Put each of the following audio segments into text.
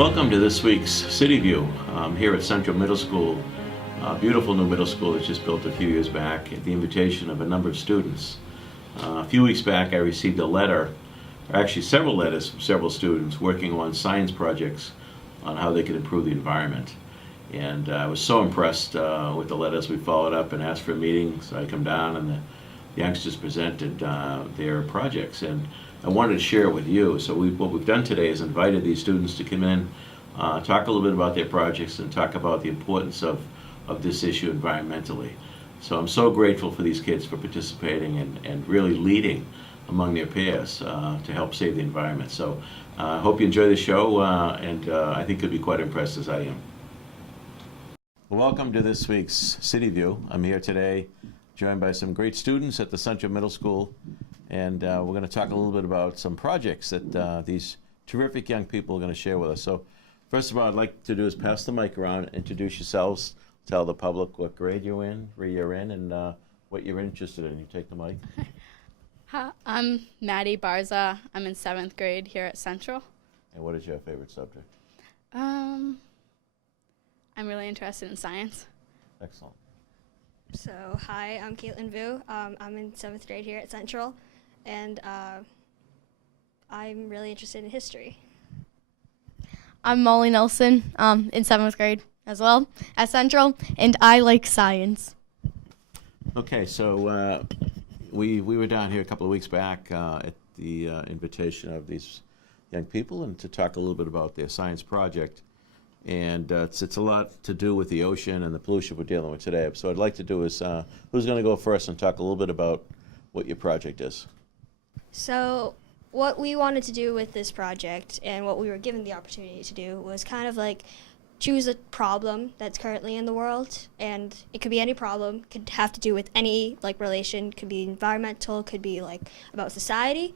Welcome to this week's City View here at Central Middle School. A beautiful new middle school that just built a few years back at the invitation of a number of students. A few weeks back I received a letter, or actually several letters from several students working on science projects on how they could improve the environment. And I was so impressed with the letters. We followed up and asked for a meeting, so I come down and the youngsters presented their projects. And I wanted to share it with you. So what we've done today is invited these students to come in, talk a little bit about their projects and talk about the importance of this issue environmentally. So I'm so grateful for these kids for participating and really leading among their peers to help save the environment. So I hope you enjoy the show and I think you'll be quite impressed as I am. Welcome to this week's City View. I'm here today joined by some great students at the Central Middle School, and we're going to talk a little bit about some projects that these terrific young people are going to share with us. So first of all, I'd like to do is pass the mic around, introduce yourselves, tell the public what grade you're in, where you're in, and what you're interested in. You take the mic. Hi, I'm Maddie Barza. I'm in 7th grade here at Central. And what is your favorite subject? I'm really interested in science. Excellent. So, hi, I'm Caitlin Vu. I'm in 7th grade here at Central, and I'm really interested in history. I'm Molly Nelson, in 7th grade as well at Central, and I like science. Okay, so we were down here a couple of weeks back at the invitation of these young people and to talk a little bit about their science project. And it's a lot to do with the ocean and the pollution we're dealing with today. So what I'd like to do is, who's going to go first and talk a little bit about what your project is? So, what we wanted to do with this project and what we were given the opportunity to do was kind of like choose a problem that's currently in the world, and it could be any problem, could have to do with any like relation, could be environmental, could be like about society.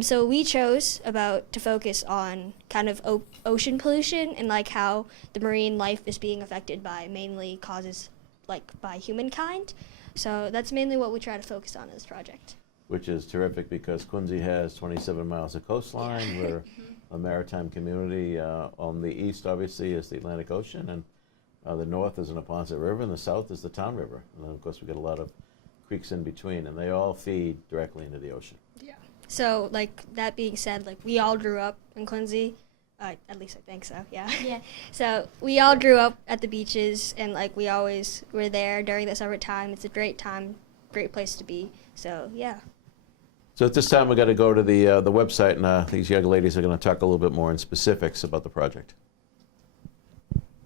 So we chose to focus on kind of ocean pollution and like how the marine life is being affected by mainly causes like by humankind. So that's mainly what we try to focus on in this project. Which is terrific because Quincy has 27 miles of coastline. We're a maritime community. On the east, obviously, is the Atlantic Ocean, and the north is the Neponset River, and the south is the Town River. And then, of course, we've got a lot of creeks in between, and they all feed directly into the ocean. Yeah. So, like, that being said, like, we all grew up in Quincy. At least I think so, yeah. Yeah. So, we all grew up at the beaches, and, like, we always were there during the summertime. It's a great time, great place to be. So, yeah. So at this time, we've got to go to the website, and these young ladies are going to talk a little bit more in specifics about the project.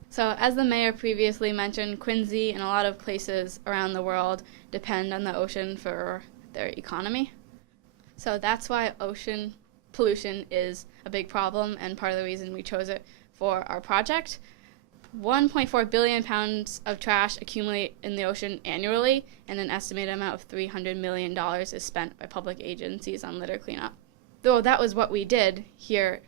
So as the mayor previously mentioned, Quincy and a lot of places around the world depend on the ocean for their economy. So that's why ocean pollution is a big problem and part of the reason we chose it for our project. 1.4 billion pounds of trash accumulate in the ocean annually, and an estimated amount of $300 million is spent by public agencies on litter cleanup. Though that was what we did here.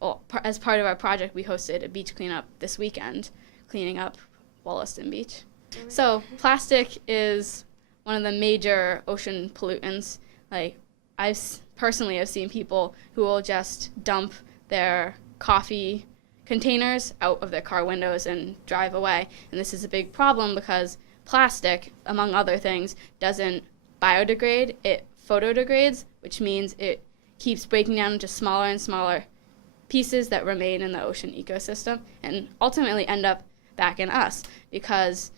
Well, as part of our project, we hosted a beach cleanup this weekend, cleaning up Wollaston Beach. So plastic is one of the major ocean pollutants. Like, I personally have seen people who will just dump their coffee containers out of their car windows and drive away. And this is a big problem because plastic, among other things, doesn't biodegrade. It photodegrades, which means it keeps breaking down into smaller and smaller pieces that remain in the ocean ecosystem and ultimately end up back in us because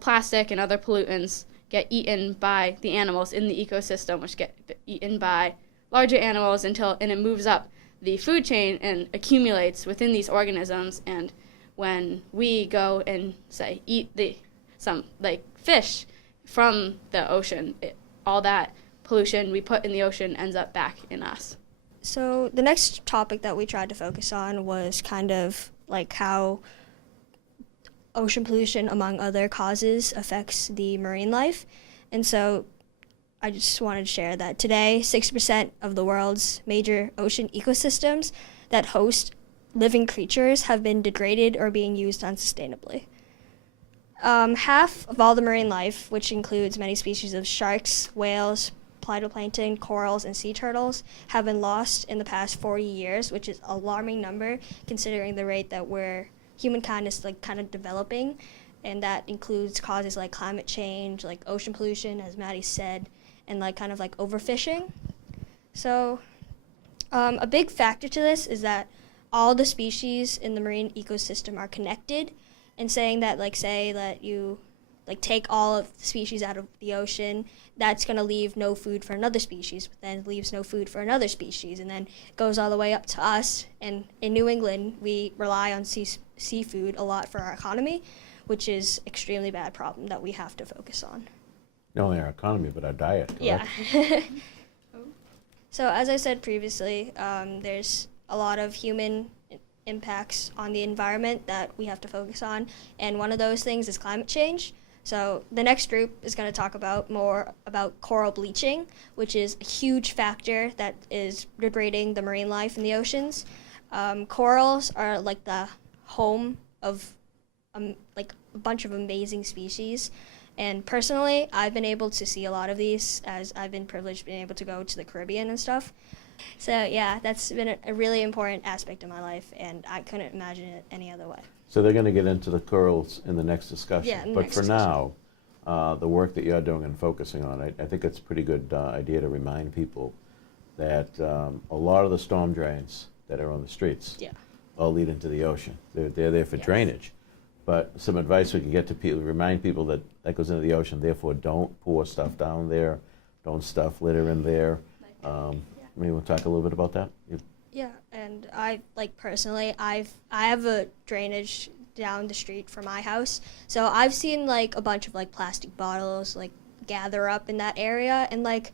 plastic and other pollutants get eaten by the animals in the ecosystem, which get eaten by larger animals and it moves up the food chain and accumulates within these organisms. And when we go and say eat some fish from the ocean, all that pollution we put in the ocean ends up back in us. So the next topic that we tried to focus on was kind of like how ocean pollution, among other causes, affects the marine life. And so I just wanted to share that today, 60% of the world's major ocean ecosystems that host living creatures have been degraded or being used unsustainably. Half of all the marine life, which includes many species of sharks, whales, phytoplankton, corals, and sea turtles have been lost in the past 40 years, which is an alarming number considering the rate that humankind is like kind of developing, and that includes causes like climate change, like ocean pollution, as Maddie said, and like kind of like overfishing. So a big factor to this is that all the species in the marine ecosystem are connected, and saying that like say that you like take all of the species out of the ocean, that's going to leave no food for another species, but then leaves no food for another species, and then goes all the way up to us. And in New England, we rely on seafood a lot for our economy, which is extremely bad problem that we have to focus on. Not only our economy, but our diet, correct? Yeah. So as I said previously, there's a lot of human impacts on the environment that we have to focus on, and one of those things is climate change. So the next group is going to talk more about coral bleaching, which is a huge factor that is degrading the marine life in the oceans. Corals are like the home of like a bunch of amazing species. And personally, I've been able to see a lot of these as I've been privileged being able to go to the Caribbean and stuff. So yeah, that's been a really important aspect of my life, and I couldn't imagine it any other way. So they're going to get into the corals in the next discussion. Yeah, in the but next for discussion. now, the work that you're doing and focusing on, I think it's a pretty good idea to remind people that a lot of the storm drains that are on the streets all lead into the ocean. They're there for drainage. But some advice we can get to people, remind people that that goes into the ocean, therefore don't pour stuff down there, don't stuff litter in there. Maybe we'll talk a little bit about that? Yeah, and I personally, I have a drainage down the street from my house, so I've seen like a bunch of like plastic bottles like gather up in that area, and like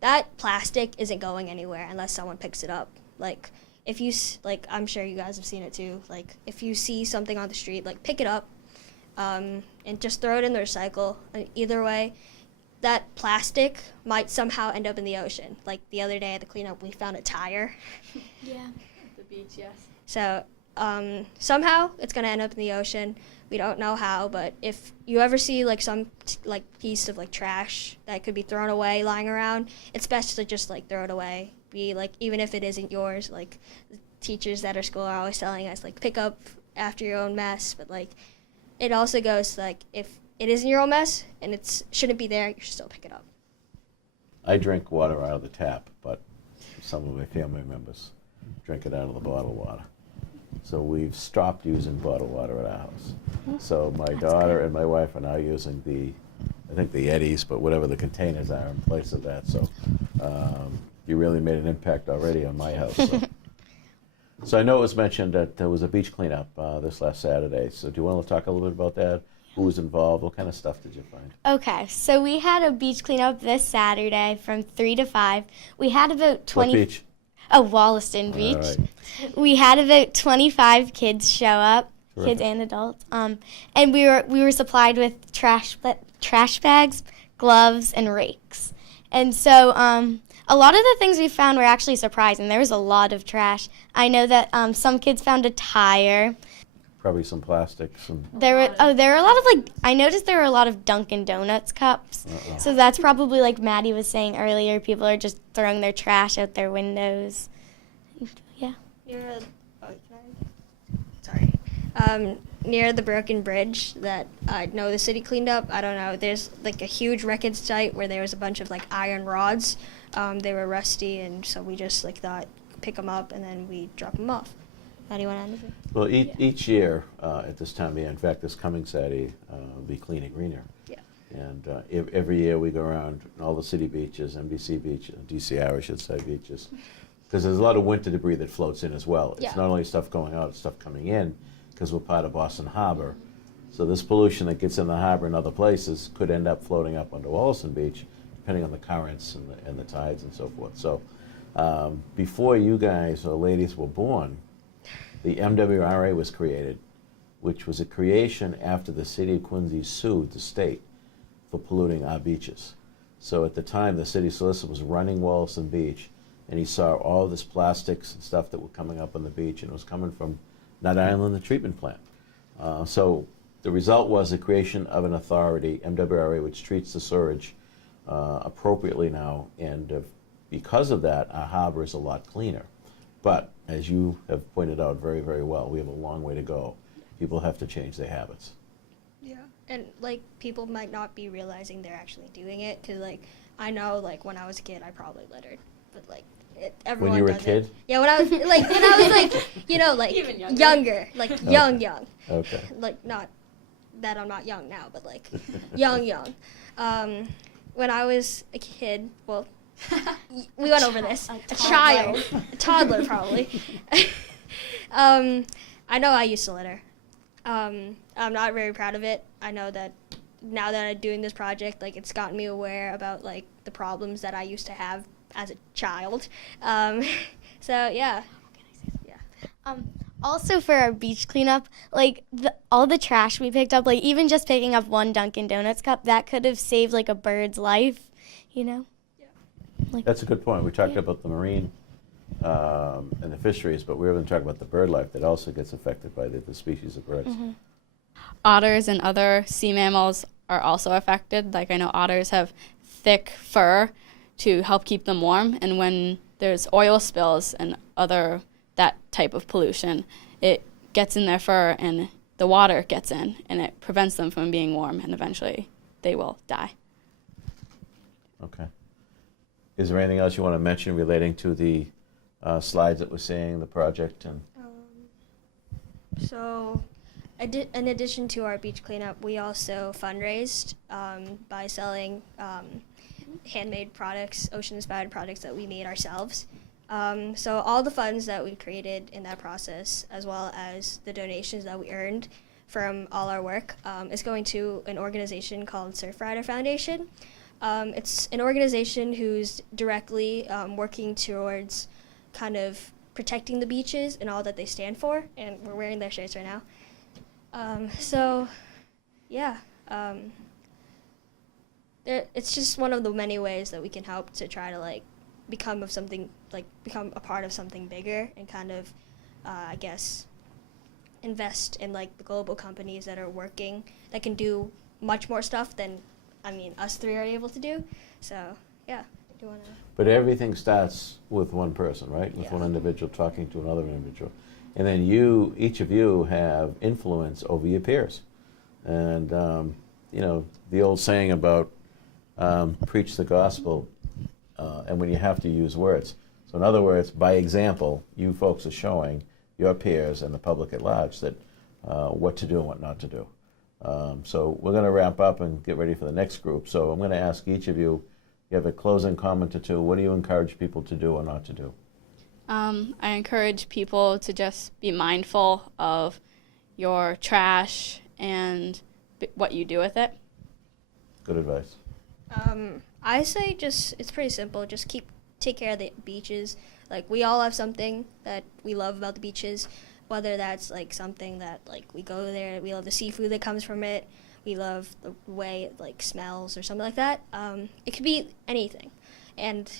that plastic isn't going anywhere unless someone picks it up. Like if you I'm sure you guys have seen it too. Like if you see something on the street, like pick it up, and just throw it in the recycle. And either way, that plastic might somehow end up in the ocean. Like the other day at the cleanup, we found a tire. Yeah, at the beach, yes. So somehow it's gonna end up in the ocean. We don't know how, but if you ever see like some piece of like trash that could be thrown away lying around, it's best to just like throw it away. Be like, even if it isn't yours, like the teachers at our school are always telling us like pick up after your own mess, but like it also goes like if it isn't your own mess and it shouldn't be there, you should still pick it up. I drink water out of the tap, but some of my family members drink it out of the bottled water. So we've stopped using bottled water at our house. So my daughter and my wife are now using I think the Yetis, but whatever the containers are in place of that. So you really made an impact already on my house. So I know it was mentioned that there was a beach cleanup this last Saturday. So do you want to talk a little bit about that? Who was involved? What kind of stuff did you find? Okay, so we had a beach cleanup this Saturday from 3 to 5. We had about 20... What beach? Oh, Wollaston Beach. All right. We had about 25 kids show up, Terrific. kids and adults. And we were supplied with trash bags, gloves, and rakes. And so a lot of the things we found were actually surprising. There was a lot of trash. I know that some kids found a tire. Probably some plastic. There were a lot of I noticed there were a lot of Dunkin' Donuts cups. Uh-oh. So that's probably like Maddie was saying earlier, people are just throwing their trash out their windows. Yeah. Near the broken bridge that I know the city cleaned up, I don't know, there's like a huge wreckage site where there was a bunch of like iron rods. They were rusty, and so we just thought pick them up and then we drop them off. Anyone have anything? Well, each year at this time of year, in fact, this coming Saturday, we'll be cleaning greener. Yeah. And every year we go around all the city beaches, NBC Beach, DCR, I should say, beaches, because there's a lot of winter debris that floats in as well. Yeah. It's not only stuff going out, it's stuff coming in, because we're part of Boston Harbor. So this pollution that gets in the harbor and other places could end up floating up onto Wollaston Beach, depending on the currents and the tides and so forth. So before you guys or ladies were born, the MWRA was created, which was a creation after the city of Quincy sued the state for polluting our beaches. So at the time, the city solicitor was running Wollaston Beach, and he saw all this plastics and stuff that were coming up on the beach, and it was coming from Nut Island, the treatment plant. So the result was the creation of an authority, MWRA, which treats the sewage appropriately now, and because of that, our harbor is a lot cleaner. But as you have pointed out very, very well, we have a long way to go. People have to change their habits. Yeah. And like people might not be realizing they're actually doing it, because like I know like when I was a kid I probably littered, but like everyone When you were a does kid? it. Yeah, when I was like you know, like Even younger. younger, like young. Okay. Like not that I'm not young now, but like young. When I was a kid, well, we went over this. A child, a toddler probably. I know I used to litter. I'm not very proud of it. I know that now that I'm doing this project, like it's gotten me aware about like the problems that I used to have as a child. So yeah. Also for our beach cleanup, like all the trash we picked up, like even just picking up one Dunkin' Donuts cup, that could have saved like a bird's life, you know? That's a good point. We talked about the marine and the fisheries, but we haven't talked about the bird life that also gets affected by the species of birds. Mm-hmm. Otters and other sea mammals are also affected. Like I know otters have thick fur to help keep them warm, and when there's oil spills and other that type of pollution, it gets in their fur and the water gets in and it prevents them from being warm, and eventually they will die. Okay. Is there anything else you want to mention relating to the slides that we're seeing, the project? And So, in addition to our beach cleanup, we also fundraised by selling handmade products, ocean-inspired products that we made ourselves. So all the funds that we created in that process, as well as the donations that we earned from all our work, is going to an organization called Surfrider Foundation. It's an organization who's directly working towards kind of protecting the beaches and all that they stand for, and we're wearing their shirts right now. It's just one of the many ways that we can help to try to like become a part of something bigger, and kind of, I guess, invest in like the global companies that are working, that can do much more stuff than, us three are able to do. So, yeah. Do you want to? But everything starts with one person, right? With Yeah. one individual talking to another individual. And then each of you have influence over your peers. And, the old saying about preach the gospel, and when you have to use words. So in other words, by example, you folks are showing your peers and the public at large that what to do and what not to do. So we're going to wrap up and get ready for the next group. So I'm going to ask each of you, you have a closing comment or two. What do you encourage people to do or not to do? I encourage people to just be mindful of your trash and what you do with it. Good advice. I say it's pretty simple. Just take care of the beaches. Like we all have something that we love about the beaches, whether that's like something that like we go there, we love the seafood that comes from it, we love the way it like smells or something like that. It could be anything. And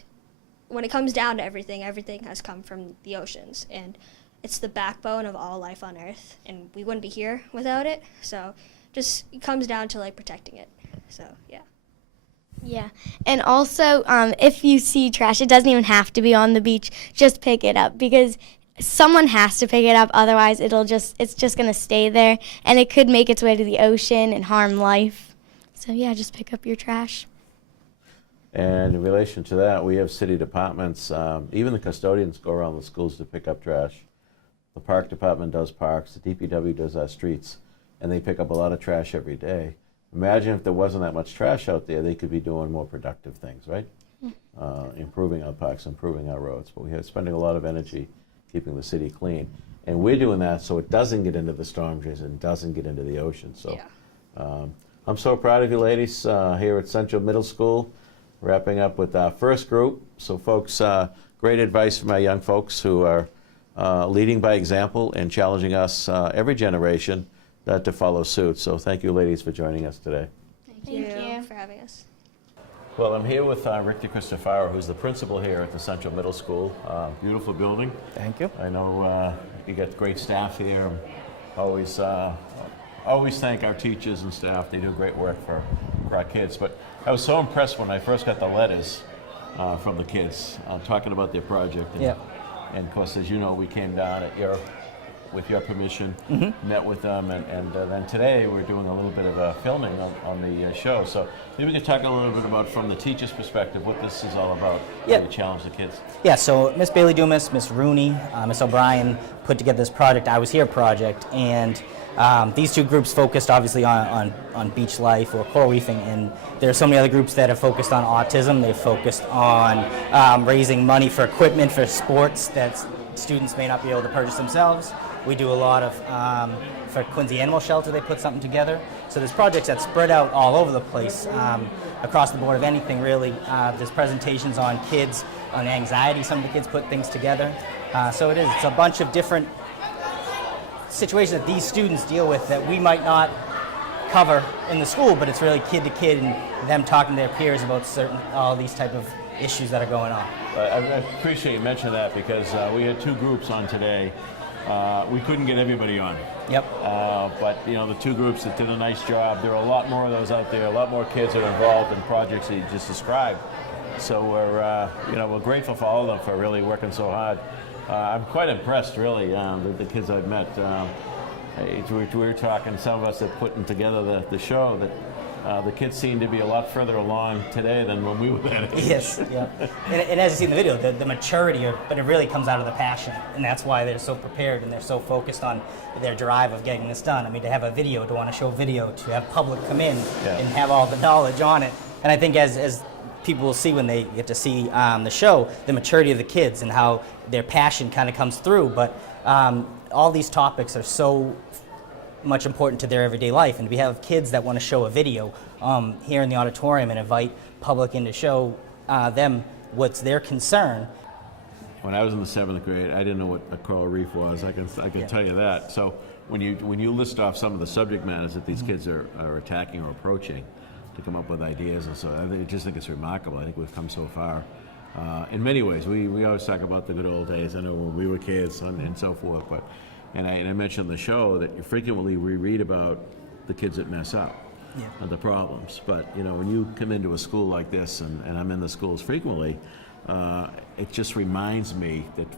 when it comes down to everything has come from the oceans, and it's the backbone of all life on Earth, and we wouldn't be here without it. So just it comes down to like protecting it. So yeah. Yeah, and also if you see trash, it doesn't even have to be on the beach. Just pick it up, because someone has to pick it up. Otherwise, it's just going to stay there, and it could make its way to the ocean and harm life. So yeah, just pick up your trash. And in relation to that, we have city departments. Even the custodians go around the schools to pick up trash. The park department does parks. The DPW does our streets, and they pick up a lot of trash every day. Imagine if there wasn't that much trash out there, they could be doing more productive things, right? Improving our parks, improving our roads. But we are spending a lot of energy keeping the city clean. And we're doing that so it doesn't get into the storm drains and doesn't get into the ocean. So I'm so proud of you ladies here at Central Middle School, wrapping up with our first group. So folks, great advice from our young folks who are leading by example and challenging us, every generation, to follow suit. So thank you ladies for joining us today. Thank you for having us. Well, I'm here with Rick DeCristofaro, who's the principal here at the Central Middle School. Beautiful building. Thank you. I know you got great staff here. Always thank our teachers and staff. They do great work for our kids. But I was so impressed when I first got the letters from the kids talking about their project. And, Yeah. and of course, as you know, we came down with your permission, met with them, and then today we're doing a little bit of filming on the show. So maybe we could talk a little bit about, from the teacher's perspective, what this is all about. Yeah. How you challenge the kids. Yeah, so Miss Bailey Dumas, Miss Rooney, Miss O'Brien put together this project, I Was Here project, and these two groups focused obviously on beach life or coral reefing, and there are so many other groups that have focused on autism. They've focused on raising money for equipment for sports that students may not be able to purchase themselves. We do a lot of, for Quincy Animal Shelter, they put something together. So there's projects that spread out all over the place, across the board of anything really. There's presentations on kids, on anxiety. Some of the kids put things together. So it's a bunch of different situations that these students deal with that we might not cover in the school, but it's really kid to kid and them talking to their peers about all these type of issues that are going on. I appreciate you mentioning that, because we had two groups on today. We couldn't get everybody on. Yep. But you know, the two groups that did a nice job. There are a lot more of those out there. A lot more kids that are involved in projects that you just described. So we're grateful for all of them for really working so hard. I'm quite impressed, really, the kids I've met. We were talking, some of us that putting together the show, that the kids seem to be a lot further along today than when we were that age. Yes, yeah. And as you see in the video, the maturity, but it really comes out of the passion. And that's why they're so prepared and they're so focused on their drive of getting this done. I mean, to have a video, to want to show video, to have public come in and have all the knowledge on it. And I think as people will see when they get to see the show, the maturity of the kids and how their passion kind of comes through. But all these topics are so much important to their everyday life, and we have kids that want to show a video here in the auditorium and invite public in to show them what's their concern. When I was in the 7th grade, I didn't know what a coral reef was. I can tell you that. So when you list off some of the subject matters that these kids are attacking or approaching to come up with ideas, and so I just think it's remarkable. I think we've come so far. In many ways, we always talk about the good old days. I know when we were kids and so forth, but and I mentioned in the show that frequently we read about the kids that mess up, and the problems. But you know, when you come into a school like this, and I'm in the schools frequently, it just reminds me that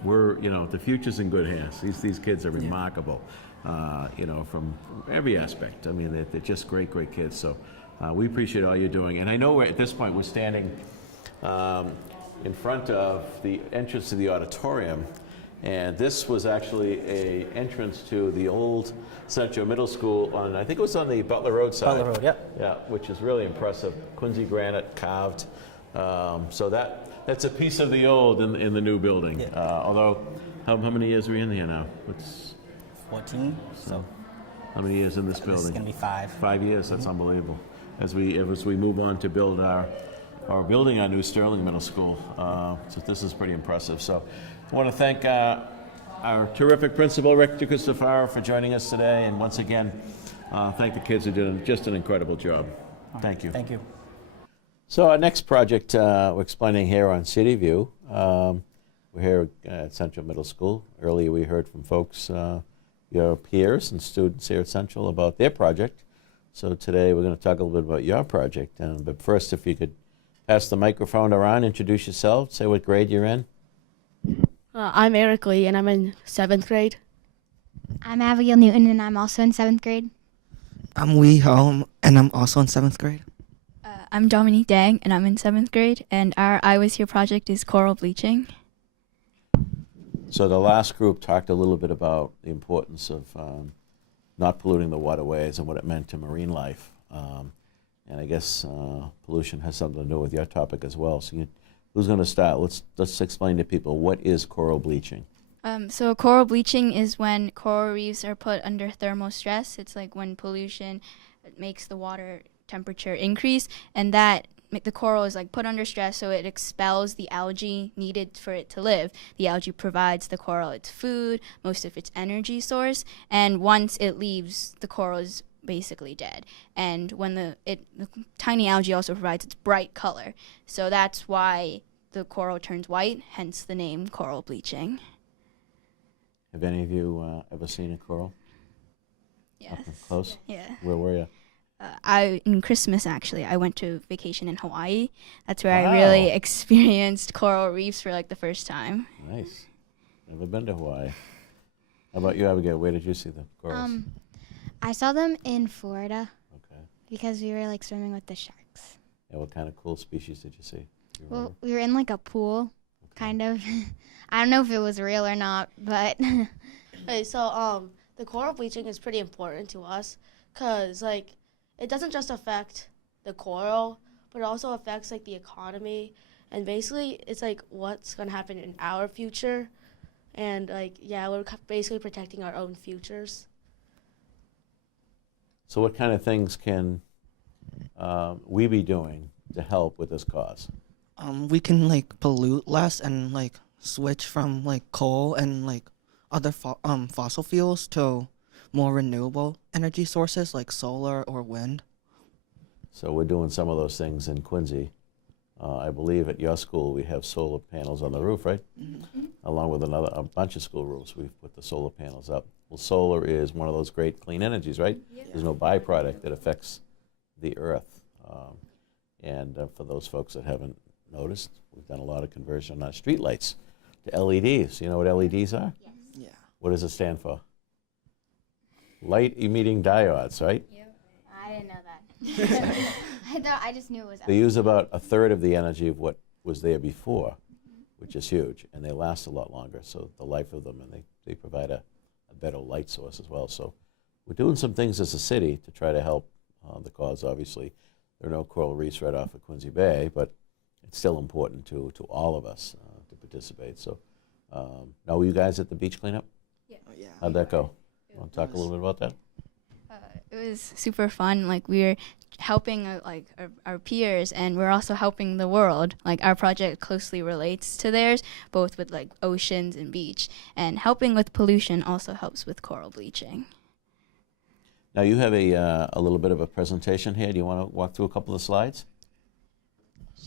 the future's in good hands. These kids are remarkable, from every aspect. I mean, they're just great kids. So we appreciate all you're doing. And I know at this point we're standing in front of the entrance to the auditorium. And this was actually a entrance to the old Central Middle School I think it was on the Butler Road side. Butler Road, yep. Yeah, which is really impressive. Quincy granite carved. So that's a piece of the old in the new building. Yeah. Although, how many years are we in here now? It's 14. So how many years in this building? this is going to be 5. 5 years. That's unbelievable. As we move on to build our building our new Sterling Middle School. So this is pretty impressive. So I want to thank our terrific principal, Rector Christopher, for joining us today. And once again, thank the kids who did just an incredible job. Thank you. Thank you. So our next project we're explaining here on City View. We're here at Central Middle School. Earlier we heard from folks, your peers and students here at Central about their project. So today we're going to talk a little bit about your project. But first, if you could pass the microphone around, introduce yourself, say what grade you're in. I'm Eric Lee, and I'm in 7th grade. I'm Abigail Newton, and I'm also in 7th grade. I'm Wee Home, and I'm also in 7th grade. I'm Dominique Dang, and I'm in 7th grade, and our I Was Here project is coral bleaching. So the last group talked a little bit about the importance of not polluting the waterways and what it meant to marine life. And I guess pollution has something to do with your topic as well. So who's going to start? Let's explain to people, what is coral bleaching? So coral bleaching is when coral reefs are put under thermal stress. It's like when pollution makes the water temperature increase, and the coral is like put under stress, so it expels the algae needed for it to live. The algae provides the coral its food, most of its energy source, and once it leaves, the coral is basically dead. And when the tiny algae also provides its bright color, so that's why the coral turns white, hence the name coral bleaching. Have any of you ever seen a coral? Yes. Up close? Yeah. Where were you? In Christmas actually, I went to vacation in Hawaii. That's where Wow. I really experienced coral reefs for like the first time. Nice. Never been to Hawaii. How about you, Abigail? Where did you see the corals? I saw them in Florida Okay. because we were like swimming with the sharks. And what kind of cool species did you see? Do you Well, remember? we were in like a pool, kind of. I don't know if it was real or not, but Okay, so the coral bleaching is pretty important to us because like it doesn't just affect the coral, but it also affects like the economy, and basically it's like what's gonna happen in our future, and like yeah, we're basically protecting our own futures. So what kind of things can we be doing to help with this cause? We can like pollute less and like switch from like coal and like other fossil fuels to more renewable energy sources like solar or wind. So we're doing some of those things in Quincy. I believe at your school we have solar panels on the roof, right? Mm-hmm. Along with a bunch of school roofs, we've put the solar panels up. Well, solar is one of those great clean energies, right? There's no byproduct that affects the earth. And for those folks that haven't noticed, we've done a lot of conversion on our street lights to LEDs. You know what LEDs are? Yeah. What does it stand for? Light emitting diodes, right? I didn't know that. I just knew it was. They use about a third of the energy of what was there before, which is huge, and they last a lot longer, so the life of them, and they provide a better light source as well. So we're doing some things as a city to try to help the cause. Obviously, there are no coral reefs right off of Quincy Bay, but it's still important to all of us to participate. So now, were you guys at the beach cleanup? Oh, yeah. How'd that go? Want to talk a little bit about that? It was super fun. Like we were helping our peers, and we're also helping the world. Like our project closely relates to theirs, both with like oceans and beach. And helping with pollution also helps with coral bleaching. Now you have a little bit of a presentation here. Do you want to walk through a couple of slides?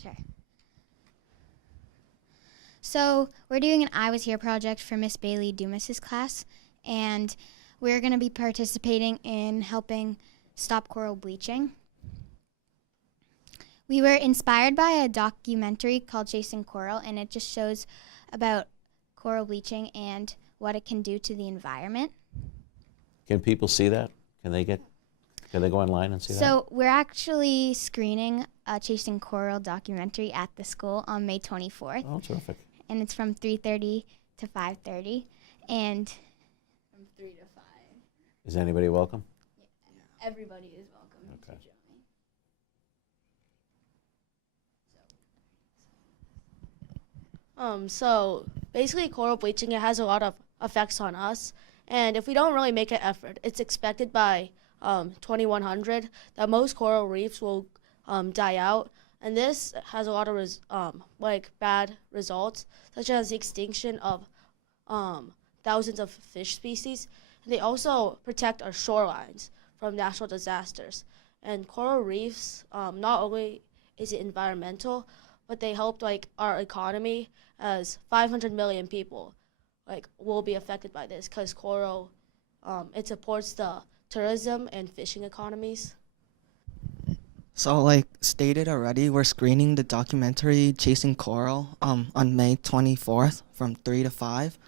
Sure. So we're doing an I Was Here project for Miss Bailey Dumas's class, and we're going to be participating in helping stop coral bleaching. We were inspired by a documentary called Chasing Coral, and it just shows about coral bleaching and what it can do to the environment. Can people see that? Can they go online and see that? So we're actually screening a Chasing Coral documentary at the school on May 24th. Oh, terrific. And it's from 3:30 to 5:30. And From 3 to 5. Is anybody welcome? Everybody is welcome Okay. to join. So basically coral bleaching, it has a lot of effects on us, and if we don't really make an effort, it's expected by 2100 that most coral reefs will die out, and this has a lot of bad results, such as the extinction of thousands of fish species. And they also protect our shorelines from natural disasters. And coral reefs, not only is it environmental, but they help like our economy, as 500 million people will be affected by this, because coral it supports the tourism and fishing economies. So like stated already, we're screening the documentary Chasing Coral on May 24th from 3 to 5.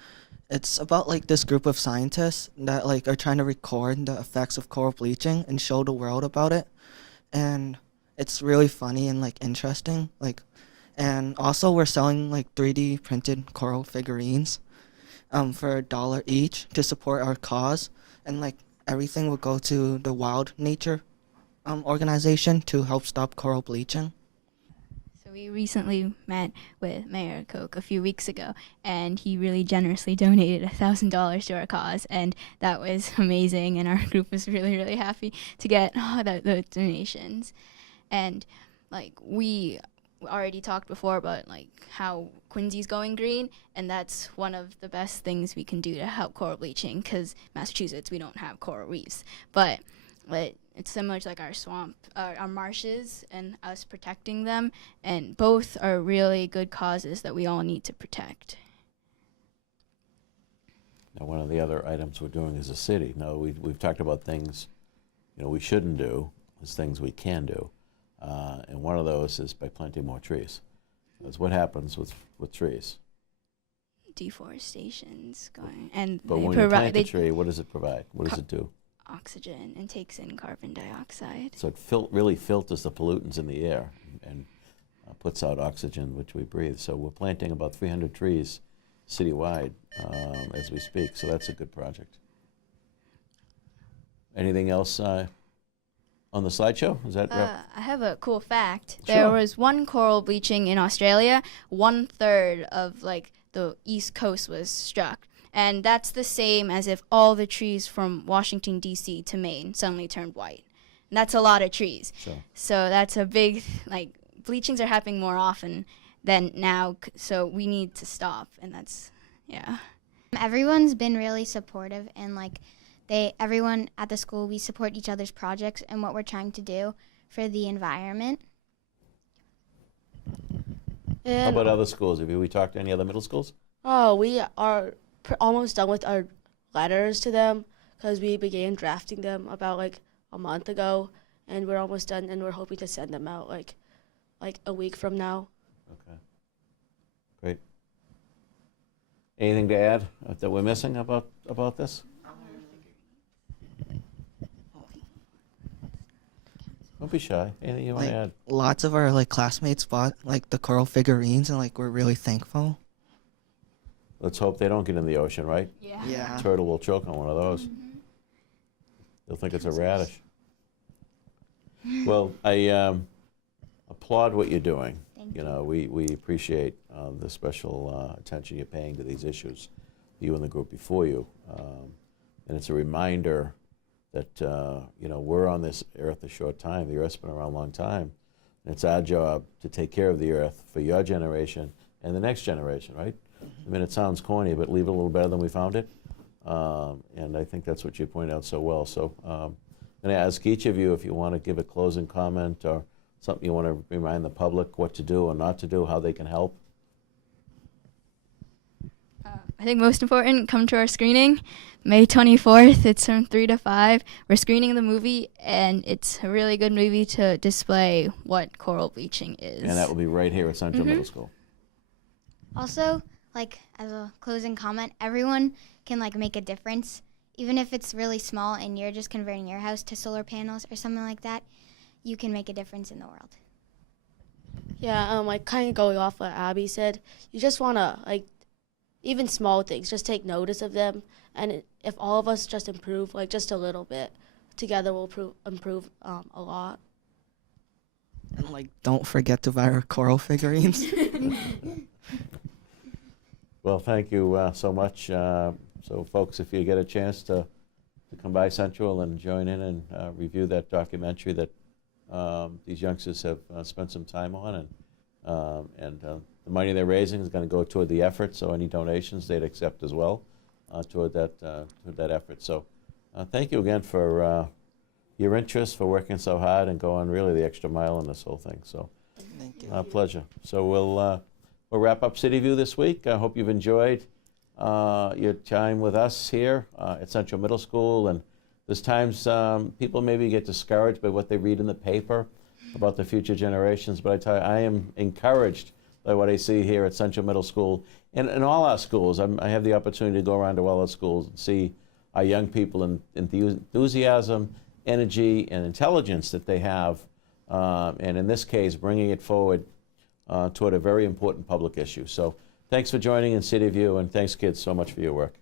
It's about like this group of scientists that like are trying to record the effects of coral bleaching and show the world about it. And it's really funny and like interesting. And also we're selling like 3D printed coral figurines for $1 each to support our cause. And like everything will go to the Wild Nature organization to help stop coral bleaching. So we recently met with Mayor Koch a few weeks ago, and he really generously donated $1,000 to our cause, and that was amazing, and our group was really, really happy to get the donations. And like we already talked before about like how Quincy's going green, and that's one of the best things we can do to help coral bleaching, because Massachusetts, we don't have coral reefs, but it's similar to like our swamp, our marshes, and us protecting them, and both are really good causes that we all need to protect. Now, one of the other items we're doing as a city, now we've talked about things we shouldn't do, There's things we can do, and one of those is by planting more trees. That's what happens with trees. Deforestation's going, and But they when you plant provide a tree, what does it provide? What does it do? oxygen and takes in carbon dioxide. So it really filters the pollutants in the air and puts out oxygen, which we breathe. So we're planting about 300 trees citywide as we speak. So that's a good project. Anything else on the slideshow? Is that I have a cool fact. Sure. There was one coral bleaching in Australia. 1/3 of like the east coast was struck. And that's the same as if all the trees from Washington, D.C. to Maine suddenly turned white. And that's a lot of trees. Sure. So that's a big, like, bleachings are happening more often than now. So we need to stop. And that's, yeah. Everyone's been really supportive, and like everyone at the school, we support each other's projects and what we're trying to do for the environment. How And about other schools? Have we talked to any other middle schools? we are almost done with our letters to them because we began drafting them about like a month ago, and we're almost done, and we're hoping to send them out like a week from now. Okay. Great. Anything to add that we're missing about this? Don't be shy. Anything you want to add? Lots of our like classmates bought like the coral figurines, and like we're really thankful. Let's hope they don't get in the ocean, right? Yeah. Turtle will choke on one of those. They'll think it's a radish. Well, I applaud what you're doing. Thank You know, we appreciate the special attention you're paying to these issues, you and the group before you. And it's a reminder that, you know, we're on this earth a short time. The earth's been around a long time. And it's our job to take care of the earth for your generation and the next generation, right? I mean, it sounds corny, but leave it a little better than we found it. And I think that's what you point out so well. So I'm going to ask each of you if you want to give a closing comment or something you want to remind the public what to do or not to do, how they can help. I think most important, come to our screening, May 24th. It's from 3 to 5. We're screening the movie, and it's a really good movie to display what coral bleaching is. And that will be right here at Central Middle School. Also, like as a closing comment, everyone can like make a difference, even if it's really small and you're just converting your house to solar panels or something like that. You can make a difference in the world. Yeah, like kind of going off what Abby said, you just want to like even small things, just take notice of them, and if all of us just improve like just a little bit, together we'll improve a lot. And like, don't forget to buy our coral figurines. Well, thank you so much. So, folks, if you get a chance to come by Central and join in and review that documentary that these youngsters have spent some time on, and the money they're raising is going to go toward the effort. So, any donations they'd accept as well toward that effort. So, thank you again for your interest, for working so hard and going really the extra mile in this whole thing. So, Thank you. pleasure. So we'll wrap up City View this week. I hope you've enjoyed your time with us here at Central Middle School. And there's times people maybe get discouraged by what they read in the paper about the future generations. But I tell you, I am encouraged by what I see here at Central Middle School and in all our schools. I have the opportunity to go around to all our schools and see our young people and enthusiasm, energy, and intelligence that they have. And in this case, bringing it forward toward a very important public issue. So thanks for joining in City View, and thanks, kids, so much for your work.